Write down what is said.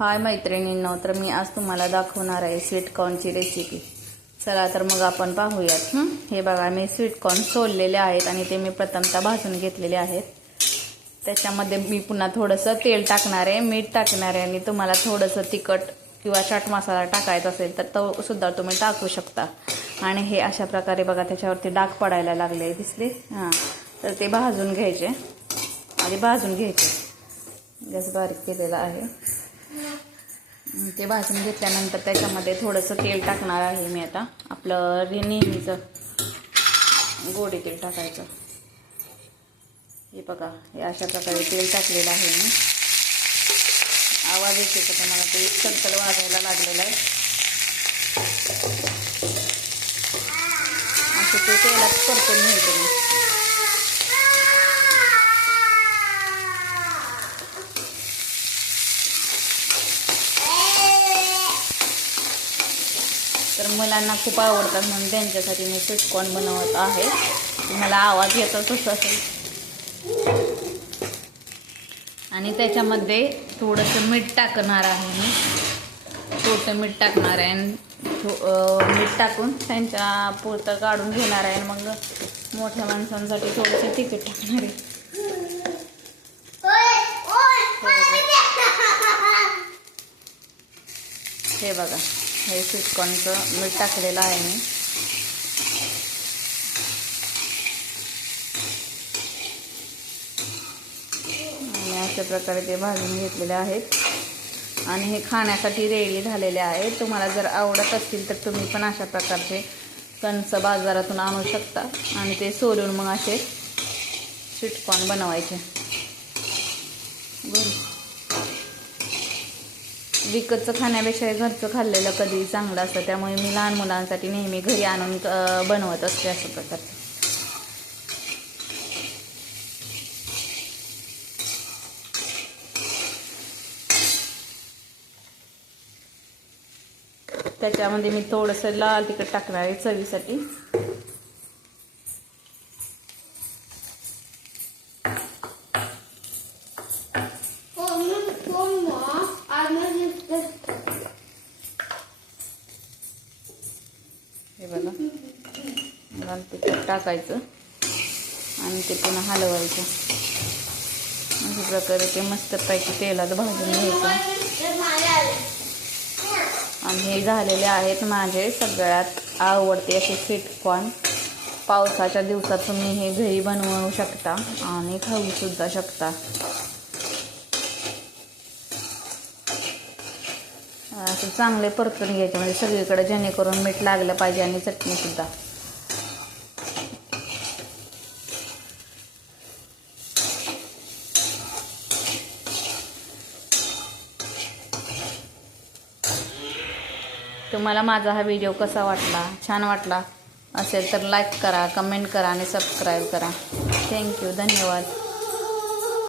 हाय मैत्रिणींनो तर मी आज तुम्हाला दाखवणार आहे स्वीटकॉर्नची रेसिपी चला तर मग आपण पाहूयात हे? बघा मी स्वीटकॉर्न सोललेले आहेत आणि ते मी प्रथमतः भाजून घेतलेले आहेत. त्याच्यामध्ये मी पुन्हा थोडंसं तेल टाकणार आहे मीठ टाकणार आहे आणि तुम्हाला थोडंसं तिखट किंवा चाट मसाला टाकायचा असेल तर तो सुद्धा तुम्ही टाकू शकता. आणि हे अशा प्रकारे बघा त्याच्यावरती डाग पडायला लागले दिसले? हां. तर ते भाजून घ्यायचे. आणि भाजून घ्यायचे. गॅस बारीक केलेला आहे. ते भाजून घेतल्यानंतर त्याच्यामध्ये थोडंसं तेल टाकणार आहे मी आता. आपलं रे नेहमीचं गोडे तेल टाकायचं. हे बघा हे अशा प्रकारे तेल टाकलेलं आहे मी. आवाज येते का तुम्हाला ते चलचल वाजायला लागलेलं आहे. असं ते तेलात परतून घ्यायचं मी. तर मुलांना खूप आवडतात म्हणून त्यांच्यासाठी मी स्वीटकॉर्न बनवत आहे. तुम्हाला आवाज येतच असेल. आणि त्याच्यामध्ये थोडंसं मीठ टाकणार आहे मी. थोडंसं मीठ टाकणार आहे आणि मीठ टाकून त्यांच्या पुरतं काढून घेणार आहे. मग मोठ्या माणसांसाठी थोडंसं तिखट टाकणार आहे. हे बघा. हे स्वीटकॉर्नचं मीठ टाकलेलं आहे मी. आणि अशा प्रकारे ते भाजून घेतलेले आहेत. आणि हे खाण्यासाठी रेडी झालेले आहेत. तुम्हाला जर आवडत असतील तर तुम्ही पण अशा प्रकारचे कणस बाजारातून आणू शकता. आणि ते सोलून मग असे स्वीटकॉर्न बनवायचे. बरं विकतचं खाण्यापेक्षा घरचं खाल्लेलं कधी चांगलं असतं. त्यामुळे मी लहान मुलांसाठी नेहमी घरी आणून बनवत असते अशा प्रकारचं त्याच्यामध्ये मी थोडंसं लाल तिखट टाकणार आहे चवीसाठी. हे बघा. मुलांना तिखट टाकायचं आणि ते पुन्हा हलवायचं. अशा प्रकारे ते मस्तपैकी तेलात भाजून घ्यायचं. आणि हे झालेले आहेत माझे सगळ्यात आवडते असे स्वीटकॉर्न पावसाच्या दिवसात तुम्ही हे घरी बनवू शकता आणि खाऊ सुद्धा शकता. असं चांगले परतून घ्यायचे. म्हणजे सगळीकडे जेणेकरून मीठ लागलं पाहिजे आणि चटणीसुद्धा तुम्हाला माझा हा व्हिडिओ कसा वाटला? छान वाटला असेल तर लाईक करा कमेंट करा आणि सबस्क्राईब करा. थँक्यू धन्यवाद.